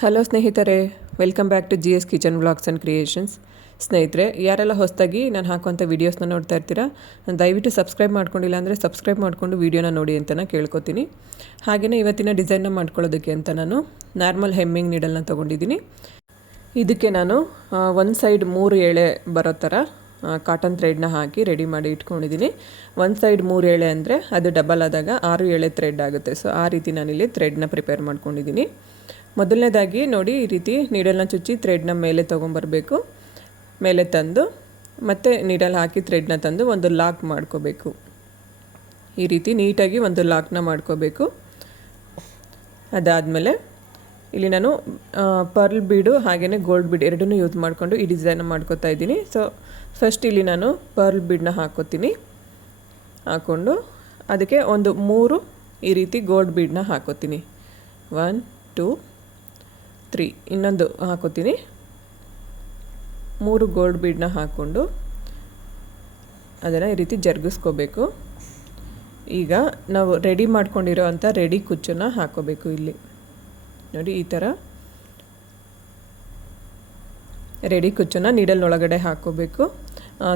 Hello ಸ್ನೇಹಿತರೆ, welcome back to G S kitchen vlogs and creations. ಸ್ನೇಹಿತರೆ, ಯಾರೆಲ್ಲ ಹೊಸದಾಗಿ ನಾನು ಹಾಕುವಂಥ ವೀಡಿಯೋಸ್ನ ನೋಡ್ತಾ ಇರ್ತೀರಾ, ದಯವಿಟ್ಟು ಸಬ್ಸ್ಕ್ರೈಬ್ ಮಾಡ್ಕೊಂಡಿಲ್ಲ ಅಂದರೆ ಸಬ್ಸ್ಕ್ರೈಬ್ ಮಾಡಿಕೊಂಡು ವೀಡಿಯೋನ ನೋಡಿ ಅಂತ ಕೇಳ್ಕೊತೀನಿ. ಹಾಗೆಯೇ ಇವತ್ತಿನ ಡಿಸೈನ್ನ ಮಾಡ್ಕೊಳ್ಳೋದಕ್ಕೆ ಅಂತ ನಾನು ನಾರ್ಮಲ್ ಹೆಮ್ಮಿಂಗ್ ನೀಡಲ್ನ ತೊಗೊಂಡಿದ್ದೀನಿ. ಇದಕ್ಕೆ ನಾನು ಒಂದು ಸೈಡ್ ಮೂರು ಎಳೆ ಬರೋ ಥರ ಕಾಟನ್ ಥ್ರೆಡ್ನ ಹಾಕಿ ರೆಡಿ ಮಾಡಿ ಇಟ್ಕೊಂಡಿದ್ದೀನಿ. ಒಂದು ಸೈಡ್ ಮೂರು ಎಳೆ ಅಂದರೆ ಅದು ಡಬಲ್ ಆದಾಗ ಆರು ಎಳೆ ಥ್ರೆಡ್ ಆಗುತ್ತೆ. ಸೊ ಆ ರೀತಿ ನಾನಿಲ್ಲಿ ಥ್ರೆಡ್ನ ಪ್ರಿಪೇರ್ ಮಾಡ್ಕೊಂಡಿದ್ದೀನಿ. ಮೊದಲನೇದಾಗಿ ನೋಡಿ ಈ ರೀತಿ ನೀಡಲ್ನ ಚುಚ್ಚಿ ಥ್ರೆಡ್ನ ಮೇಲೆ ತೊಗೊಂಬರಬೇಕು. ಮೇಲೆ ತಂದು ಮತ್ತೆ ನೀಡಲ್ ಹಾಕಿ ಥ್ರೆಡ್ನ ತಂದು ಒಂದು ಲಾಕ್ ಮಾಡ್ಕೋಬೇಕು. ಈ ರೀತಿ ನೀಟಾಗಿ ಒಂದು ಲಾಕ್ನ ಮಾಡ್ಕೋಬೇಕು. ಅದಾದಮೇಲೆ ಇಲ್ಲಿ ನಾನು ಪರ್ಲ್ ಬೀಡು ಹಾಗೆಯೇ ಗೋಲ್ಡ್ ಬೀಡ್ ಎರಡನ್ನೂ ಯೂಸ್ ಮಾಡಿಕೊಂಡು ಈ ಡಿಸೈನ್ ಮಾಡ್ಕೋತಾ ಇದ್ದೀನಿ. ಸೊ ಫಸ್ಟ್ ಇಲ್ಲಿ ನಾನು ಪರ್ಲ್ ಬೀಡನ್ನ ಹಾಕೋತೀನಿ. ಹಾಕ್ಕೊಂಡು ಅದಕ್ಕೆ ಒಂದು ಮೂರು ಈ ರೀತಿ ಗೋಲ್ಡ್ ಬೀಡನ್ನ ಹಾಕೋತೀನಿ. ಒನ್ ಟೂ ತ್ರೀ, ಇನ್ನೊಂದು ಹಾಕೋತೀನಿ. ಮೂರು ಗೋಲ್ಡ್ ಬೀಡನ್ನ ಹಾಕ್ಕೊಂಡು ಅದನ್ನು ಈ ರೀತಿ ಜರುಗಿಸ್ಕೋಬೇಕು. ಈಗ ನಾವು ರೆಡಿ ಮಾಡ್ಕೊಂಡಿರೋ ಅಂಥ ರೆಡಿ ಕುಚ್ಚನ್ನ ಹಾಕೋಬೇಕು ಇಲ್ಲಿ. ನೋಡಿ, ಈ ಥರ ರೆಡಿ ಕುಚ್ಚನ್ನು ನೀಡಲ್ನೊಳಗಡೆ ಹಾಕ್ಕೋಬೇಕು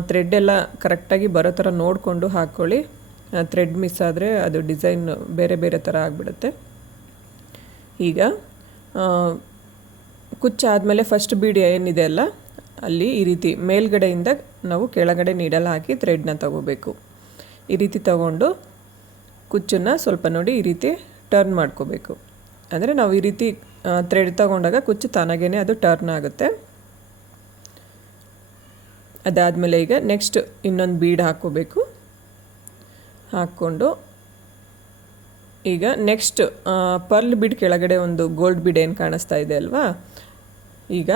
ಥ್ರೆಡ್ ಎಲ್ಲ ಕರೆಕ್ಟಾಗಿ ಬರೋ ಥರ ನೋಡಿಕೊಂಡು ಹಾಕ್ಕೊಳ್ಳಿ ಥ್ರೆಡ್ ಮಿಸ್ ಆದರೆ ಅದು ಡಿಸೈನ್ ಬೇರೆ ಬೇರೆ ಥರ ಆಗಿಬಿಡುತ್ತೆ. ಈಗ ಕುಚ್ಚಾದಮೇಲೆ ಫಸ್ಟ್ ಬೀಡಿ ಏನಿದೆ ಅಲ್ಲ, ಅಲ್ಲಿ ಈ ರೀತಿ ಮೇಲ್ಗಡೆಯಿಂದ ನಾವು ಕೆಳಗಡೆ ನೀಡಲ್ ಹಾಕಿ ಥ್ರೆಡ್ನ ತಗೋಬೇಕು. ಈ ರೀತಿ ತಗೊಂಡು ಕುಚ್ಚನ್ನು ಸ್ವಲ್ಪ ನೋಡಿ ಈ ರೀತಿ ಟರ್ನ್ ಮಾಡ್ಕೋಬೇಕು. ಅಂದರೆ ನಾವು ಈ ರೀತಿ ಥ್ರೆಡ್ ತಗೊಂಡಾಗ ಕುಚ್ಚು ತಾನಾಗೇ ಅದು ಟರ್ನ್ ಆಗುತ್ತೆ. ಅದಾದಮೇಲೆ ಈಗ ನೆಕ್ಸ್ಟ್ ಇನ್ನೊಂದು ಬೀಡ್ ಹಾಕ್ಕೋಬೇಕು. ಹಾಕ್ಕೊಂಡು ಈಗ ನೆಕ್ಸ್ಟ್ ಪರ್ಲ್ ಬೀಡ್ ಕೆಳಗಡೆ ಒಂದು ಗೋಲ್ಡ್ ಬೀಡ್ ಏನು ಕಾಣಿಸ್ತಾ ಇದೆ ಅಲ್ವಾ ಈಗ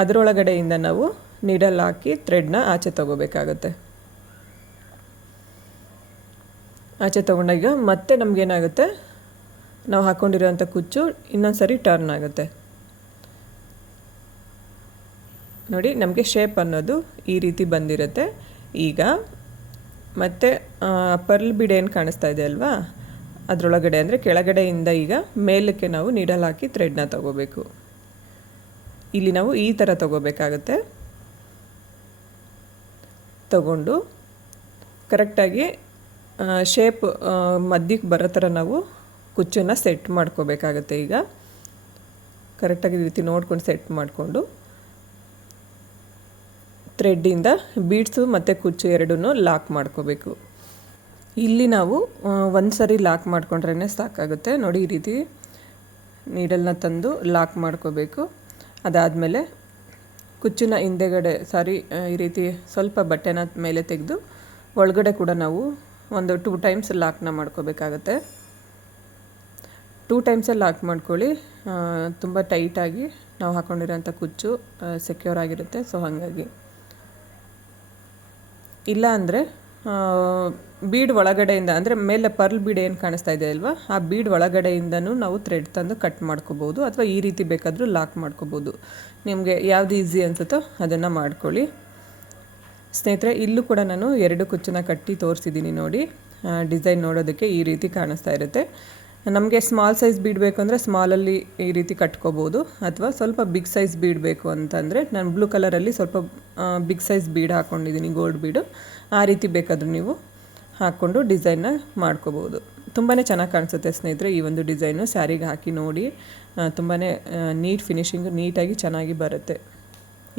ಅದರೊಳಗಡೆಯಿಂದ ನಾವು ನೀಡಲ್ ಹಾಕಿ ಥ್ರೆಡ್ನ ಆಚೆ ತಗೋಬೇಕಾಗತ್ತೆ. ಆಚೆ ತೊಗೊಂಡಾಗ ಮತ್ತೆ ನಮಗೇನಾಗುತ್ತೆ? ನಾವು ಹಾಕ್ಕೊಂಡಿರೋಂಥ ಕುಚ್ಚು ಇನ್ನೊಂದು ಸರಿ ಟರ್ನ್ ಆಗುತ್ತೆ. ನೋಡಿ, ನಮಗೆ ಶೇಪ್ ಅನ್ನೋದು ಈ ರೀತಿ ಬಂದಿರುತ್ತೆ. ಈಗ ಮತ್ತೆ ಪರ್ಲ್ ಬಿಡ್ ಏನು ಕಾಣಿಸ್ತಾ ಇದೆ ಅಲ್ವಾ? ಅದರೊಳಗಡೆ ಅಂದರೆ ಕೆಳಗಡೆಯಿಂದ ಈಗ ಮೇಲಕ್ಕೆ ನಾವು ನೀಡಲ್ ಹಾಕಿ ಥ್ರೆಡ್ನ ತಗೋಬೇಕು. ಇಲ್ಲಿ ನಾವು ಈ ಥರ ತಗೋಬೇಕಾಗತ್ತೆ. ತಗೊಂಡು ಕರೆಕ್ಟಾಗಿ ಶೇಪ್ ಮಧ್ಯಕ್ಕೆ ಬರೋ ಥರ ನಾವು ಕುಚ್ಚನ್ನು ಸೆಟ್ ಮಾಡ್ಕೋಬೇಕಾಗತ್ತೆ ಈಗ. ಕರೆಕ್ಟಾಗಿ ಈ ರೀತಿ ನೋಡ್ಕೊಂಡು ಸೆಟ್ ಮಾಡಿಕೊಂಡು ಥ್ರೆಡ್ಡಿಂದ ಬೀಡ್ಸು ಮತ್ತು ಕುಚ್ಚು ಎರಡನ್ನೂ ಲಾಕ್ ಮಾಡ್ಕೋಬೇಕು. ಇಲ್ಲಿ ನಾವು ಒಂದು ಸರಿ ಲಾಕ್ ಮಾಡ್ಕೊಂಡ್ರೇ ಸಾಕಾಗುತ್ತೆ. ನೋಡಿ ಈ ರೀತಿ ನೀಡಲ್ನ ತಂದು ಲಾಕ್ ಮಾಡ್ಕೋಬೇಕು. ಅದಾದಮೇಲೆ ಕುಚ್ಚಿನ ಹಿಂದೆಗಡೆ, ಸಾರಿ ಈ ರೀತಿ ಸ್ವಲ್ಪ ಬಟ್ಟೆನ ಮೇಲೆ ತೆಗೆದು ಒಳಗಡೆ ಕೂಡ ನಾವು ಒಂದು ಟೂ ಟೈಮ್ಸ್ ಲಾಕ್ನ ಮಾಡ್ಕೋಬೇಕಾಗತ್ತೆ. ಟೂ ಟೈಮ್ಸೇ ಲಾಕ್ ಮಾಡ್ಕೊಳ್ಳಿ ತುಂಬ ಟೈಟಾಗಿ ನಾವು ಹಾಕ್ಕೊಂಡಿರೋಂಥ ಕುಚ್ಚು ಸೆಕ್ಯೂರ್ ಆಗಿರುತ್ತೆ. ಸೊ ಹಾಗಾಗಿ. ಇಲ್ಲ ಅಂದರೆ ಬೀಡ್ ಒಳಗಡೆಯಿಂದ, ಅಂದರೆ ಮೇಲೆ ಪರ್ಲ್ ಬೀಡ್ ಏನು ಕಾಣಿಸ್ತಾ ಇದೆ ಅಲ್ವಾ? ಆ ಬೀಡ್ ಒಳಗಡೆಯಿಂದನೂ ನಾವು ಥ್ರೆಡ್ ತಂದು ಕಟ್ ಮಾಡ್ಕೋಬೋದು ಅಥವಾ ಈ ರೀತಿ ಬೇಕಾದರೂ ಲಾಕ್ ಮಾಡ್ಕೋಬೋದು ನಿಮಗೆ ಯಾವುದು ಈಸಿ ಅನಿಸುತ್ತೋ ಅದನ್ನು ಮಾಡ್ಕೊಳ್ಳಿ. ಸ್ನೇಹಿತರೆ, ಇಲ್ಲೂ ಕೂಡ ನಾನು ಎರಡು ಕುಚ್ಚನ್ನ ಕಟ್ಟಿ ತೋರಿಸಿದ್ದೀನಿ ನೋಡಿ. ಡಿಸೈನ್ ನೋಡೋದಕ್ಕೆ ಈ ರೀತಿ ಕಾಣಿಸ್ತಾ ಇರುತ್ತೆ. ನಮಗೆ ಸ್ಮಾಲ್ ಸೈಜ್ ಬೀಡಬೇಕು ಅಂದರೆ ಸ್ಮಾಲಲ್ಲಿ ಈ ರೀತಿ ಕಟ್ಕೋಬೋದು ಅಥವಾ ಸ್ವಲ್ಪ ಬಿಗ್ ಸೈಜ್ ಬೀಡಬೇಕು ಅಂತಂದರೆ, ನಾನು ಬ್ಲೂ ಕಲರಲ್ಲಿ ಸ್ವಲ್ಪ ಬಿಗ್ ಸೈಜ್ ಬೀಡ್ ಹಾಕ್ಕೊಂಡಿದ್ದೀನಿ ಗೋಲ್ಡ್ ಬೀಡು. ಆ ರೀತಿ ಬೇಕಾದರೂ ನೀವು ಹಾಕ್ಕೊಂಡು ಡಿಸೈನ್ನ ಮಾಡ್ಕೋಬೋದು. ತುಂಬಾ ಚೆನ್ನಾಗಿ ಕಾಣಿಸುತ್ತೆ ಸ್ನೇಹಿತರೆ ಈ ಒಂದು ಡಿಸೈನು. ಸ್ಯಾರಿಗೆ ಹಾಕಿ ನೋಡಿ ತುಂಬಾ ನೀಟ್ ಫಿನಿಶಿಂಗು, ನೀಟಾಗಿ ಚೆನ್ನಾಗಿ ಬರುತ್ತೆ.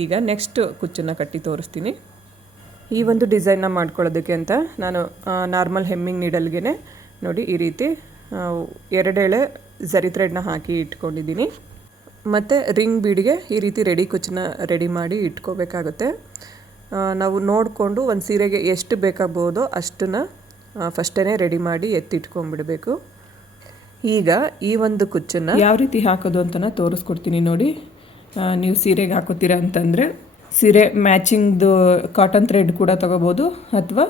ಈಗ ನೆಕ್ಸ್ಟ್ ಕುಚ್ಚನ್ನು ಕಟ್ಟಿ ತೋರಿಸ್ತೀನಿ. ಈ ಒಂದು ಡಿಸೈನ್ನ ಮಾಡ್ಕೊಳ್ಳೋದಕ್ಕೆ ಅಂತ ನಾನು ನಾರ್ಮಲ್ ಹೆಮ್ಮಿಂಗ್ ನೀಡಲ್ಗೆ ನೋಡಿ ಈ ರೀತಿ ಎರಡೆಳೆ ಝರಿ ಥ್ರೆಡ್ನ ಹಾಕಿ ಇಟ್ಕೊಂಡಿದ್ದೀನಿ. ಮತ್ತು ರಿಂಗ್ ಬೀಡಿಗೆ ಈ ರೀತಿ ರೆಡಿ ಕುಚ್ಚನ್ನ ರೆಡಿ ಮಾಡಿ ಇಟ್ಕೋಬೇಕಾಗುತ್ತೆ. ನಾವು ನೋಡಿಕೊಂಡು ಒಂದು ಸೀರೆಗೆ ಎಷ್ಟು ಬೇಕಾಗ್ಬೋದೋ ಅಷ್ಟನ್ನು ಫಸ್ಟೇ ರೆಡಿ ಮಾಡಿ ಎತ್ತಿಟ್ಕೊಂಡ್ಬಿಡಬೇಕು. ಈಗ ಈ ಒಂದು ಕುಚ್ಚನ್ನು ಯಾವ ರೀತಿ ಹಾಕೋದು ಅಂತ ತೋರಿಸ್ಕೊಡ್ತೀನಿ ನೋಡಿ. ನೀವು ಸೀರೆಗೆ ಹಾಕೋತೀರಾ ಅಂತಂದರೆ ಸೀರೆ ಮ್ಯಾಚಿಂಗ್ದು ಕಾಟನ್ ಥ್ರೆಡ್ ಕೂಡ ತೊಗೋಬೋದು ಅಥವಾ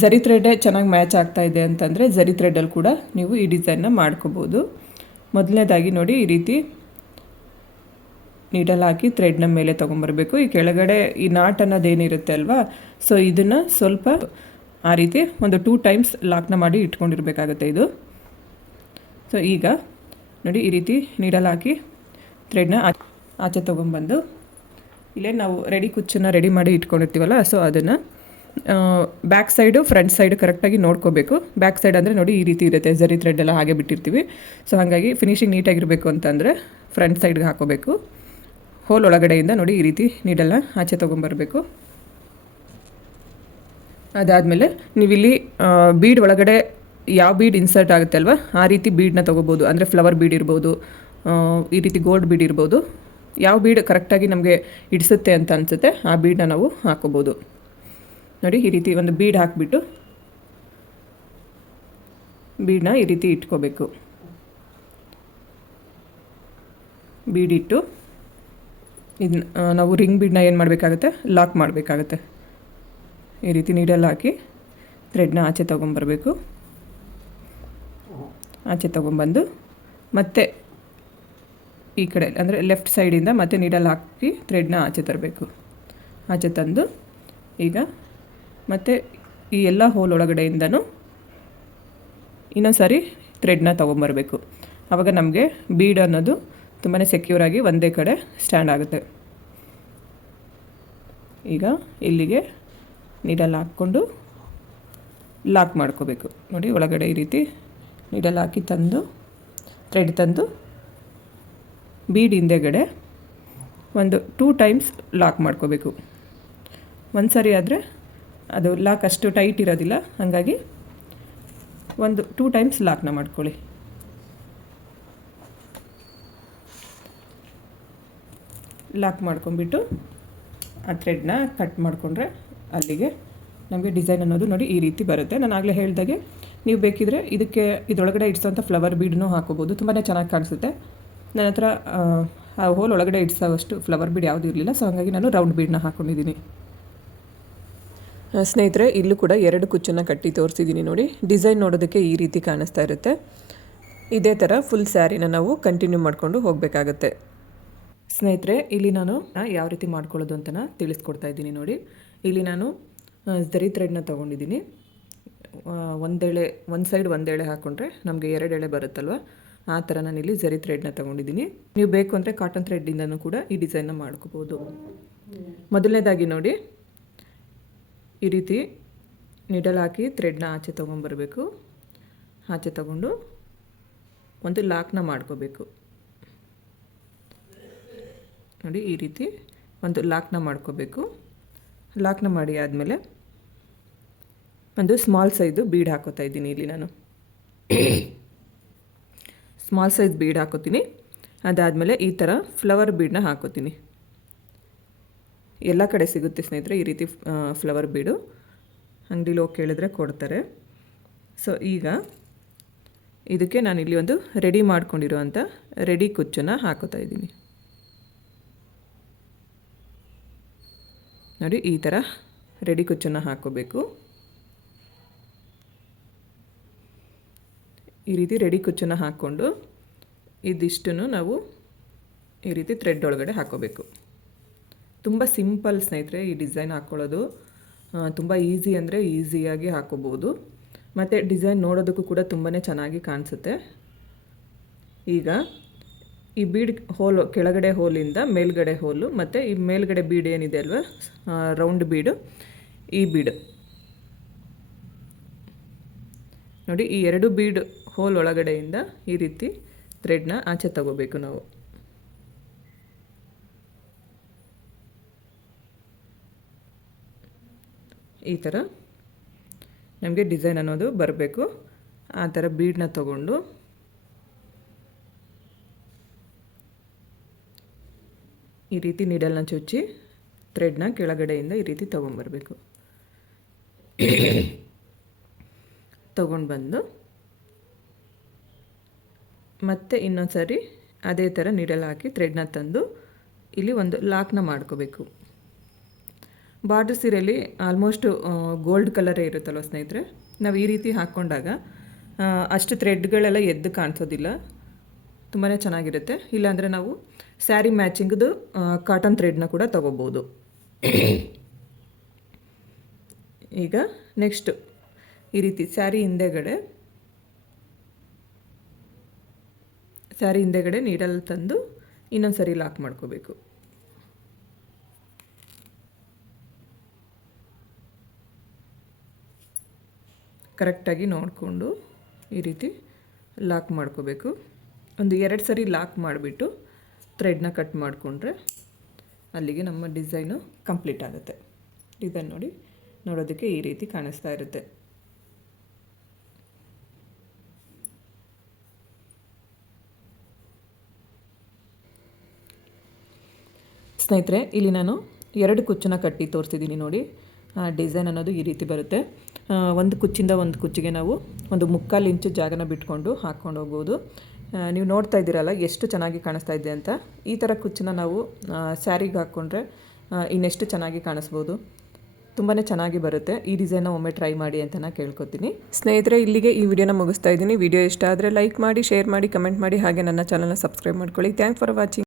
ಝರಿ ಥ್ರೆಡ್ಡೇ ಚೆನ್ನಾಗಿ ಮ್ಯಾಚ್ ಆಗ್ತಾ ಇದೆ ಅಂತಂದರೆ ಝರಿ ಥ್ರೆಡ್ಡಲ್ಲಿ ಕೂಡ ನೀವು ಈ ಡಿಸೈನ್ನ ಮಾಡ್ಕೋಬೋದು. ಮೊದಲನೇದಾಗಿ ನೋಡಿ ಈ ರೀತಿ ನೀಡಲ್ಲಿ ಹಾಕಿ ಥ್ರೆಡ್ನ ಮೇಲೆ ತೊಗೊಂಬರ್ಬೇಕು. ಈ ಕೆಳಗಡೆ ಈ ನಾಟ್ ಅನ್ನೋದೇನಿರುತ್ತೆ ಅಲ್ವಾ? ಸೊ ಇದನ್ನು ಸ್ವಲ್ಪ ಆ ರೀತಿ ಒಂದು ಟೂ ಟೈಮ್ಸ್ ಲಾಕ್ನ ಮಾಡಿ ಇಟ್ಕೊಂಡಿರ್ಬೇಕಾಗತ್ತೆ ಇದು. ಸೊ ಈಗ ನೋಡಿ ಈ ರೀತಿ ನೀಡಲ್ ಹಾಕಿ ಥ್ರೆಡ್ನ ಆಚೆ ತೊಗೊಂಬಂದು ಇಲ್ಲೇ ನಾವು ರೆಡಿ ಕುಚ್ಚನ್ನು ರೆಡಿ ಮಾಡಿ ಇಟ್ಕೊಂಡಿರ್ತೀವಲ್ಲ ಸೊ ಅದನ್ನು ಬ್ಯಾಕ್ ಸೈಡು ಫ್ರಂಟ್ ಸೈಡು ಕರೆಕ್ಟಾಗಿ ನೋಡ್ಕೋಬೇಕು. ಬ್ಯಾಕ್ ಸೈಡ್ ಅಂದರೆ ನೋಡಿ ಈ ರೀತಿ ಇರುತ್ತೆ ಜರಿ ಥ್ರೆಡ್ ಎಲ್ಲ ಹಾಗೆ ಬಿಟ್ಟಿರ್ತೀವಿ. ಸೊ ಹಾಗಾಗಿ ಫಿನಿಶಿಂಗ್ ನೀಟಾಗಿರಬೇಕು ಅಂತಂದರೆ ಫ್ರಂಟ್ ಸೈಡ್ಗೆ ಹಾಕೋಬೇಕು. ಹೋಲ್ ಒಳಗಡೆಯಿಂದ ನೋಡಿ ಈ ರೀತಿ ನೀಡಲ್ಲ ಆಚೆ ತೊಗೊಂಬರಬೇಕು. ಅದಾದಮೇಲೆ ನೀವಿಲ್ಲಿ ಬೀಡ್ ಒಳಗಡೆ ಯಾವ ಬೀಡ್ ಇನ್ಸರ್ಟ್ ಆಗುತ್ತೆ ಅಲ್ವಾ, ಆ ರೀತಿ ಬೀಡನ್ನ ತೊಗೋಬೋದು. ಅಂದರೆ ಫ್ಲವರ್ ಬೀಡ್ ಇರ್ಬೋದು ಈ ರೀತಿ ಗೋಲ್ಡ್ ಬೀಡ್ ಇರ್ಬೋದು. ಯಾವ ಬೀಡ್ ಕರೆಕ್ಟಾಗಿ ನಮಗೆ ಇಡಿಸುತ್ತೆ ಅಂತ ಅನಿಸುತ್ತೆ, ಆ ಬೀಡನ್ನ ನಾವು ಹಾಕೋಬೋದು. ನೋಡಿ ಈ ರೀತಿ ಒಂದು ಬೀಡ್ ಹಾಕಿಬಿಟ್ಟು ಬೀಡನ್ನ ಈ ರೀತಿ ಇಟ್ಕೋಬೇಕು. ಬೀಡಿಟ್ಟು ಇದನ್ನ ನಾವು ರಿಂಗ್ ಬೀಡನ್ನ ಏನು ಮಾಡಬೇಕಾಗುತ್ತೆ? ಲಾಕ್ ಮಾಡಬೇಕಾಗತ್ತೆ. ಈ ರೀತಿ ನೀಡಲ್ಲಿ ಹಾಕಿ ಥ್ರೆಡ್ನ ಆಚೆ ತೊಗೊಂಬರ್ಬೇಕು. ಆಚೆ ತೊಗೊಂಬಂದು ಮತ್ತೆ ಈ ಕಡೆ, ಅಂದರೆ ಲೆಫ್ಟ್ ಸೈಡಿಂದ ಮತ್ತೆ ನೀಡಲ್ಲಿ ಹಾಕಿ ಥ್ರೆಡ್ನ ಆಚೆ ತರಬೇಕು. ಆಚೆ ತಂದು ಈಗ ಮತ್ತೆ ಈ ಎಲ್ಲ ಹೋಲ್ ಒಳಗಡೆಯಿಂದನೂ ಇನ್ನೊಂದು ಸಾರಿ ಥ್ರೆಡ್ನ ತೊಗೊಂಬರ್ಬೇಕು. ಆವಾಗ ನಮಗೆ ಬೀಡ್ ಅನ್ನೋದು ತುಂಬಾ ಸೆಕ್ಯೂರಾಗಿ ಒಂದೇ ಕಡೆ ಸ್ಟ್ಯಾಂಡ್ ಆಗುತ್ತೆ. ಈಗ ಇಲ್ಲಿಗೆ ನೀಡಲ್ ಹಾಕ್ಕೊಂಡು ಲಾಕ್ ಮಾಡ್ಕೋಬೇಕು. ನೋಡಿ ಒಳಗಡೆ ಈ ರೀತಿ ನೀಡಲ್ಲಿ ಹಾಕಿ ತಂದು ಥ್ರೆಡ್ ತಂದು ಬೀಡ್ ಹಿಂದೆಗಡೆ ಒಂದು ಟೂ ಟೈಮ್ಸ್ ಲಾಕ್ ಮಾಡ್ಕೋಬೇಕು. ಒಂದು ಸರಿ ಆದರೆ ಅದು ಲಾಕ್ ಅಷ್ಟು ಟೈಟ್ ಇರೋದಿಲ್ಲ, ಹಾಗಾಗಿ ಒಂದು ಟೂ ಟೈಮ್ಸ್ ಲಾಕ್ನ ಮಾಡ್ಕೊಳ್ಳಿ. ಲಾಕ್ ಮಾಡ್ಕೊಂಬಿಟ್ಟು ಆ ಥ್ರೆಡ್ನ ಕಟ್ ಮಾಡಿಕೊಂಡ್ರೆ ಅಲ್ಲಿಗೆ ನಮಗೆ ಡಿಸೈನ್ ಅನ್ನೋದು ನೋಡಿ ಈ ರೀತಿ ಬರುತ್ತೆ. ನಾನು ಆಗಲೇ ಹೇಳಿದಾಗೆ ನೀವು ಬೇಕಿದ್ರೆ ಇದಕ್ಕೆ ಇದರೊಳಗಡೆ ಇಡ್ಸೋಂಥ ಫ್ಲವರ್ ಬೀಡ್ನೂ ಹಾಕೋಬೋದು. ತುಂಬಾ ಚೆನ್ನಾಗಿ ಕಾಣಿಸುತ್ತೆ. ನನ್ನ ಹತ್ರ ಆ, ಆ ಹೋಲ್ ಒಳಗಡೆ ಇಡ್ಸೋವಷ್ಟು ಫ್ಲವರ್ ಬೀಡ್ ಯಾವುದೂ ಇರಲಿಲ್ಲ. ಸೊ ಹಾಗಾಗಿ ನಾನು ರೌಂಡ್ ಬೀಡ್ನ ಹಾಕ್ಕೊಂಡಿದ್ದೀನಿ ಸ್ನೇಹಿತರೆ ಇಲ್ಲೂ ಕೂಡ ಎರಡು ಕುಚ್ಚನ್ನು ಕಟ್ಟಿ ತೋರಿಸಿದ್ದೀನಿ ನೋಡಿ. ಡಿಸೈನ್ ನೋಡೋದಕ್ಕೆ ಈ ರೀತಿ ಕಾಣಿಸ್ತಾ ಇರುತ್ತೆ. ಇದೇ ಥರ ಫುಲ್ ಸ್ಯಾರಿನ ನಾವು ಕಂಟಿನ್ಯೂ ಮಾಡಿಕೊಂಡು ಹೋಗಬೇಕಾಗತ್ತೆ. ಸ್ನೇಹಿತರೆ, ಇಲ್ಲಿ ನಾನು ಯಾವ ರೀತಿ ಮಾಡ್ಕೊಳ್ಳೋದು ಅಂತ ತಿಳಿಸ್ಕೊಡ್ತಾ ಇದ್ದೀನಿ ನೋಡಿ. ಇಲ್ಲಿ ನಾನು ಜರಿ ಥ್ರೆಡ್ನ ತೊಗೊಂಡಿದ್ದೀನಿ. ಒಂದೆಳೆ, ಒಂದು ಸೈಡ್ ಒಂದೆಳೆ ಹಾಕ್ಕೊಂಡ್ರೆ ನಮಗೆ ಎರಡು ಎಳೆ ಬರುತ್ತಲ್ವ? ಆ ಥರ ನಾನು ಇಲ್ಲಿ ಜರಿ ಥ್ರೆಡ್ನ ತೊಗೊಂಡಿದ್ದೀನಿ. ನೀವು ಬೇಕು ಅಂದರೆ ಕಾಟನ್ ಥ್ರೆಡ್ಡಿಂದನೂ ಕೂಡ ಈ ಡಿಸೈನ್ನ ಮಾಡ್ಕೋಬೋದು. ಮೊದಲನೇದಾಗಿ ನೋಡಿ, ಈ ರೀತಿ ನಿಡಲ್ ಹಾಕಿ ಥ್ರೆಡ್ನ ಆಚೆ ತೊಗೊಂಬರಬೇಕು. ಆಚೆ ತಗೊಂಡು ಒಂದು ಲಾಕ್ನ ಮಾಡ್ಕೋಬೇಕು. ನೋಡಿ ಈ ರೀತಿ ಒಂದು ಲಾಕ್ನ ಮಾಡ್ಕೋಬೇಕು. ಲಾಕ್ನ ಮಾಡಿ ಆದಮೇಲೆ ಒಂದು ಸ್ಮಾಲ್ ಸೈಜು ಬೀಡ್ ಹಾಕೋತಾ ಇದ್ದೀನಿ ಇಲ್ಲಿ ನಾನು. ಸ್ಮಾಲ್ ಸೈಜ್ ಬೀಡ್ ಹಾಕೋತೀನಿ. ಅದಾದಮೇಲೆ ಈ ಥರ ಫ್ಲವರ್ ಬೀಡನ್ನ ಹಾಕೋತೀನಿ. ಎಲ್ಲ ಕಡೆ ಸಿಗುತ್ತೆ ಸ್ನೇಹಿತರೆ ಈ ರೀತಿ ಫ್ಲವರ್ ಬೀಡು. ಅಂಗಡಿಲಿ ಹೋಗಿ ಕೇಳಿದ್ರೆ ಕೊಡ್ತಾರೆ. ಸೊ, ಈಗ ಇದಕ್ಕೆ ನಾನು ಇಲ್ಲಿ ಒಂದು ರೆಡಿ ಮಾಡ್ಕೊಂಡಿರೋವಂಥ ರೆಡಿ ಕುಚ್ಚನ್ನು ಹಾಕೋತಾ ಇದ್ದೀನಿ. ನೋಡಿ, ಈ ಥರ ರೆಡಿ ಕುಚ್ಚನ್ನು ಹಾಕೋಬೇಕು. ಈ ರೀತಿ ರೆಡಿ ಕುಚ್ಚನ್ನು ಹಾಕ್ಕೊಂಡು ಇದಿಷ್ಟನ್ನು ನಾವು ಈ ರೀತಿ ಥ್ರೆಡ್ ಒಳಗಡೆ ಹಾಕೋಬೇಕು. ತುಂಬ ಸಿಂಪಲ್ ಸ್ನೇಹಿತರೆ, ಈ ಡಿಸೈನ್ ಹಾಕ್ಕೊಳ್ಳೋದು ತುಂಬ ಈಸಿ ಅಂದರೆ ಈಸಿಯಾಗಿ ಹಾಕೋಬೋದು ಮತ್ತು ಡಿಸೈನ್ ನೋಡೋದಕ್ಕೂ ಕೂಡ ತುಂಬಾ ಚೆನ್ನಾಗಿ ಕಾಣಿಸುತ್ತೆ. ಈಗ ಈ ಬೀಡ್ ಹೋಲ್ ಕೆಳಗಡೆ ಹೋಲಿಂದ ಮೇಲ್ಗಡೆ ಹೋಲು, ಮತ್ತು ಈ ಮೇಲ್ಗಡೆ ಬೀಡ್ ಏನಿದೆ ಅಲ್ವ? ರೌಂಡ್ ಬೀಡು, ಈ ಬೀಡ್. ನೋಡಿ, ಈ ಎರಡು ಬೀಡ್ ಹೋಲ್ ಒಳಗಡೆಯಿಂದ ಈ ರೀತಿ ಥ್ರೆಡ್ನ ಆಚೆ ತಗೋಬೇಕು ನಾವು. ಈ ಥರ ನಮಗೆ ಡಿಸೈನ್ ಅನ್ನೋದು ಬರಬೇಕು. ಆ ಥರ ಬೀಡನ್ನ ತಗೊಂಡು ಈ ರೀತಿ ನೀಡಲ್ನ ಚುಚ್ಚಿ ಥ್ರೆಡ್ನ ಕೆಳಗಡೆಯಿಂದ ಈ ರೀತಿ ತೊಗೊಂಬರ್ಬೇಕು ತೊಗೊಂಡು ಬಂದು ಮತ್ತೆ ಇನ್ನೊಂದು ಸಾರಿ ಅದೇ ಥರ ನೀಡಲ್ ಹಾಕಿ ಥ್ರೆಡ್ನ ತಂದು ಇಲ್ಲಿ ಒಂದು ಲಾಕ್ನ ಮಾಡ್ಕೋಬೇಕು. ಬಾರ್ಡರ್ ಸೀರೆಯಲ್ಲಿ ಆಲ್ಮೋಸ್ಟ್ ಗೋಲ್ಡ್ ಕಲರೇ ಇರುತ್ತಲ್ವ ಸ್ನೇಹಿತರೆ? ನಾವು ಈ ರೀತಿ ಹಾಕ್ಕೊಂಡಾಗ ಅಷ್ಟು ಥ್ರೆಡ್ಗಳೆಲ್ಲ ಎದ್ದು ಕಾಣಿಸೋದಿಲ್ಲ. ತುಂಬಾ ಚೆನ್ನಾಗಿರುತ್ತೆ. ಇಲ್ಲಾಂದರೆ ನಾವು ಸ್ಯಾರಿ ಮ್ಯಾಚಿಂಗ್ದು ಕಾಟನ್ ಥ್ರೆಡ್ನ ಕೂಡ ತಗೋಬೋದು. ಈಗ ನೆಕ್ಸ್ಟ್, ಈ ರೀತಿ ಸ್ಯಾರಿ ಹಿಂದೆಗಡೆ. ಸ್ಯಾರಿ ಹಿಂದೆಗಡೆ ನೀಡಲ್ ತಂದು ಇನ್ನೊಂದು ಸರಿ ಲಾಕ್ ಮಾಡ್ಕೋಬೇಕು. ಕರೆಕ್ಟಾಗಿ ನೋಡಿಕೊಂಡು ಈ ರೀತಿ ಲಾಕ್ ಮಾಡ್ಕೋಬೇಕು. ಒಂದು ಎರಡು ಸರಿ ಲಾಕ್ ಮಾಡಿಬಿಟ್ಟು ಥ್ರೆಡ್ನ ಕಟ್ ಮಾಡಿಕೊಂಡ್ರೆ ಅಲ್ಲಿಗೆ ನಮ್ಮ ಡಿಸೈನು ಕಂಪ್ಲೀಟ್ ಆಗುತ್ತೆ. ಡಿಸೈನ್ ನೋಡಿ, ನೋಡೋದಕ್ಕೆ ಈ ರೀತಿ ಕಾಣಿಸ್ತಾ ಇರುತ್ತೆ. ಸ್ನೇಹಿತರೆ, ಇಲ್ಲಿ ನಾನು ಎರಡು ಕುಚ್ಚನ್ನ ಕಟ್ಟಿ ತೋರಿಸಿದ್ದೀನಿ ನೋಡಿ. ಡಿಸೈನ್ ಅನ್ನೋದು ಈ ರೀತಿ ಬರುತ್ತೆ. ಒಂದು ಕುಚ್ಚಿಂದ ಒಂದು ಕುಚ್ಚಿಗೆ ನಾವು ಒಂದು ಮುಕ್ಕಾಲು ಇಂಚು ಜಾಗನ ಬಿಟ್ಕೊಂಡು ಹಾಕ್ಕೊಂಡು ಹೋಗ್ಬೋದು. ನೀವು ನೋಡ್ತಾ ಇದ್ದೀರಲ್ಲ, ಎಷ್ಟು ಚೆನ್ನಾಗಿ ಕಾಣಿಸ್ತಾ ಇದೆ ಅಂತ. ಈ ಥರ ಕುಚ್ಚನ್ನ ನಾವು ಸ್ಯಾರಿಗೆ ಹಾಕ್ಕೊಂಡ್ರೆ ಇನ್ನೆಷ್ಟು ಚೆನ್ನಾಗಿ ಕಾಣಿಸ್ಬೋದು. ತುಂಬಾ ಚೆನ್ನಾಗಿ ಬರುತ್ತೆ. ಈ ಡಿಸೈನ್ನ ಒಮ್ಮೆ ಟ್ರೈ ಮಾಡಿ ಅಂತ ನಾನು ಕೇಳ್ಕೊತೀನಿ. ಸ್ನೇಹಿತರೆ, ಇಲ್ಲಿಗೆ ಈ ವಿಡಿಯೋನ ಮುಗಿಸ್ತಾ ಇದ್ದೀನಿ. ವಿಡಿಯೋ ಇಷ್ಟ ಆದರೆ ಲೈಕ್ ಮಾಡಿ, ಶೇರ್ ಮಾಡಿ, ಕಮೆಂಟ್ ಮಾಡಿ, ಹಾಗೆ ನನ್ನ ಚಾನಲ್ನ ಸಬ್ಸ್ಕ್ರೈಬ್ ಮಾಡ್ಕೊಳ್ಳಿ. Thank for watching